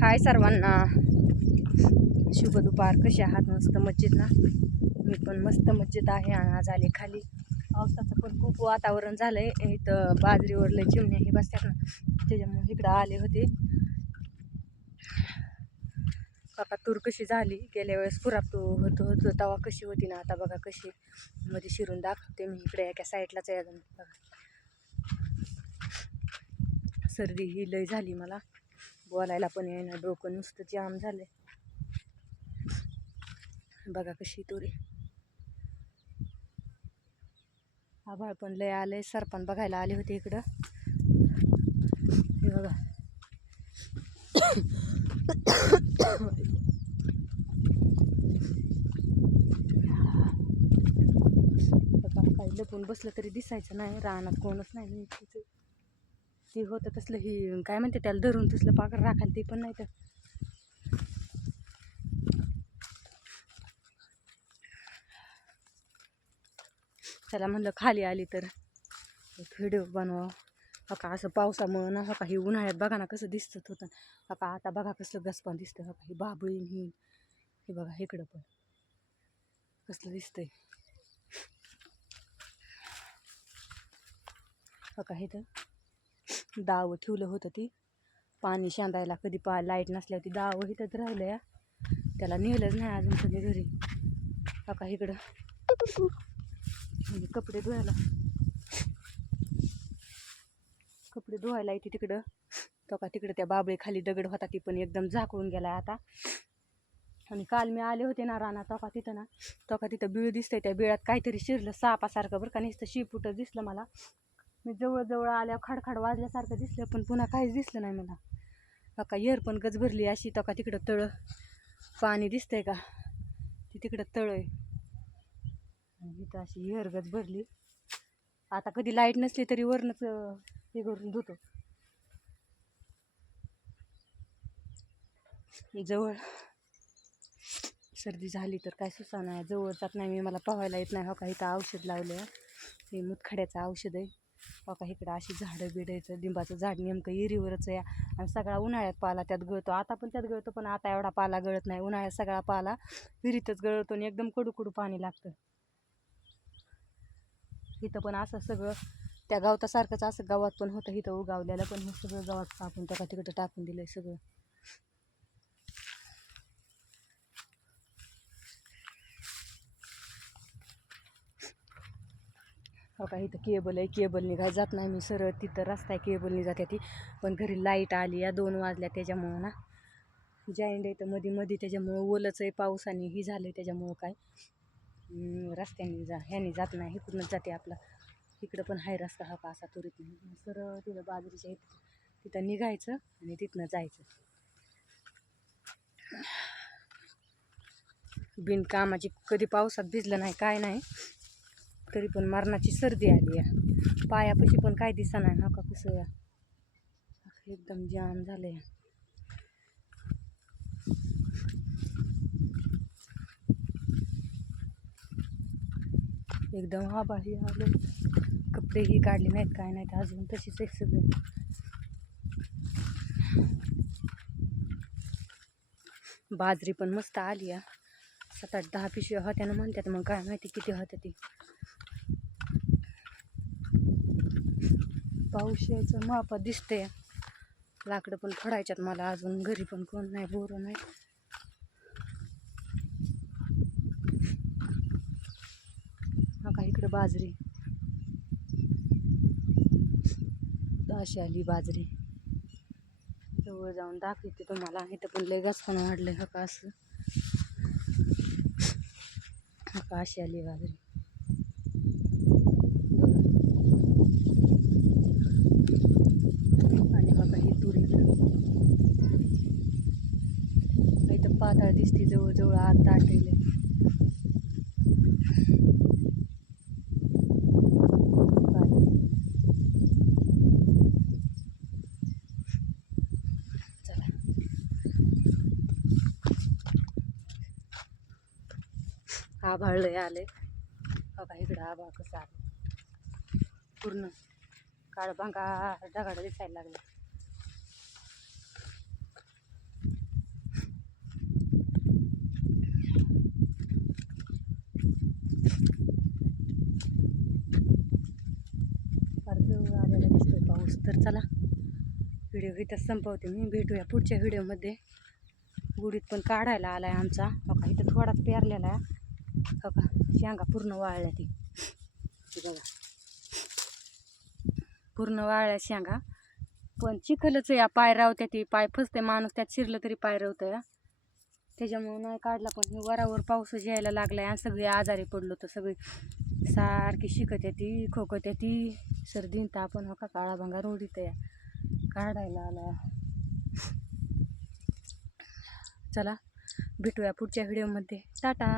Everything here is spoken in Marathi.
हाय सर्वांना. शुभ दुपार कसे आहात? मस्त मस्जिद ना? मी पण मस्त मज्जित आहे आणि आज आले खाली. पावसाचं पण खूप वातावरण झालंय. इथं बाजरीवर लय चिमण्या हे बसतात ना त्याच्यामुळे इकडं आले होते. काका तूर कशी झाली? गेल्या वेळेस पुराप होत होतो तवा कशी होती ना? आता बघा कशी. मध्ये शिरून दाखवते मी इकडे एका साईडलाच आहे अजून. बघा. सर्दी ही लय झाली मला. बोलायला पण येईना डोकं नुसतं जाम झालं बघा कशी तुरी. आभाळ पण लय आलंय सरपण बघायला आले होते इकडं. हे बघा. बघा काही लपून बसलं तरी दिसायचं नाही रानात कोणच नाही. ते होतं तसलं ही काय म्हणते त्याला धरून तसलं पाकर राखाल ते पण नाही तर त्याला म्हणलं खाली आली तर एक व्हिडिओ बनवा हका असं पावसामुळं ना हका ही उन्हाळ्यात बघा ना कसं दिसत होतं. का आता बघा कसलं गसपान दिसतं. का ही बाबळीन ही हे बघा इकडं पण कसलं दिसतंय. हे तर दाव ठेवलं होतं ती. पाणी शांदायला कधी पा लाइट नसल्या ती दाव इथंच राहिलं या त्याला नेलंच नाही अजून कधी घरी. काका इकडं. म्हणजे कपडे धुवायला. कपडे धुवायला येते तिकडं. तो का तिकडं त्या बाबळी खाली दगड होता ती पण एकदम झाकळून गेला आता. आणि काल मी आले होते ना राणा तोका तिथं ना तोका तिथं बिळ दिसतंय त्या बिळात काहीतरी शिरलं सापासारखं बरं का नुसतं शिपूट दिसलं मला. मी जवळजवळ आल्यावर खडखड वाजल्यासारखं दिसलं पण पुन्हा काहीच दिसलं नाही मला. अका का येर पण गज भरली अशी. तो का तिकडं तळ. पाणी दिसतंय का? ती तिकडं तळ आहे. आणि इथं अशी येरगच भरली. आता कधी लाइट नसली तरी वरनच हे करून धुतो. जवळ. सर्दी झाली तर काय सुसा नाही जवळ जात नाही मी. मला पोहायला येत नाही. हो का इथं औषध लावलं हे मुतखड्याचं औषध आहे. बाका इकडं अशी झाडं बिडायचं लिंबाचं झाड नेमकं इरीवरच आहे. आणि सगळा उन्हाळ्यात पाला त्यात गळतो. आता पण त्यात गळतो पण आता एवढा पाला गळत नाही. उन्हाळ्यात सगळा पाला विहिरीतच गळतो आणि एकदम कडू कडू पाणी लागतं. इथं पण असं सगळं त्या गावतासारखंच असं गावात पण होतं. इथं उगावलेलं पण हे सगळं गावात कापून त्या तिकडं टाकून दिलंय सगळं. हो का? इथं केबल आहे. केबल निघाय जात नाही मी सरळ. तिथं रस्ता आहे केबलनी जाते ती. पण घरी लाइट आली या दोन वाजल्या त्याच्यामुळं ना. जॉईंट आहे तर मध्ये मध्ये त्याच्यामुळं ओलंच आहे. पावसाने ही झालं त्याच्यामुळं काय. रस्त्याने जा. ह्याने जात नाही. इकडूनच जाते आपला. इकडं पण हाय रस्ता हा का असा तुरीत. नाही सरळ तिथं बाजरीच्या इथं. तिथं निघायचं आणि तिथनं जायचं. बिनकामाची कधी पावसात भिजलं नाही काय नाही. तरी पण मरणाची सर्दी आली आहे. पायापाशी पण काय दिसा नाही नका का कसं या एकदम जाम झालंय. एकदम हा बाही आलो. कपडेही काढले नाहीत काय नाहीत अजून तशीच एक सगळं. बाजरी पण मस्त आली या सात आठ दहा पिशव्या होत्या ना म्हणतात मग काय माहिती किती होत्या ती. पाऊस यायचं मापात दिसते लाकडं पण फडायच्यात मला अजून. घरी पण कोण नाही बोरं नाही. हा का इकडं बाजरी. अशी आली बाजरी. जवळ जाऊन दाखवते तुम्हाला. इथं पण लगेच पण वाढलं हा का असं? हा का अशी आली बाजरी आणि बघा ही तुरी इथं पाताळ दिसते जवळजवळ आत दाटलेले चला. आभाळ लय आले बघा इकडं आभाळ कसं आलं पूर्ण काळबांगा ढगाळ दिसायला लागले तर चला व्हिडिओ इथं संपवते मी. भेटूया पुढच्या व्हिडिओमध्ये गुडीत पण काढायला आला आहे आमचा. हो का इथं थोडाच पेरलेला आहे. हो का शेंगा पूर्ण वाळल्या ती. बघा. पूर्ण वाळल्या शेंगा. पण चिखलच या पाय रावत्या ती पाय फसते माणूस त्यात शिरलं तरी पाय रावतं या त्याच्यामुळं नाही काढला पण. हे वरावर पाऊसच यायला लागला आहे आणि सगळे आजारी पडलो तर सगळी सारखी शिकत येते खोकत येते. सर्दीन तापन हो का काळा भंगा रोडीत या काढायला आला. चला भेटूया पुढच्या व्हिडिओमध्ये टाटा!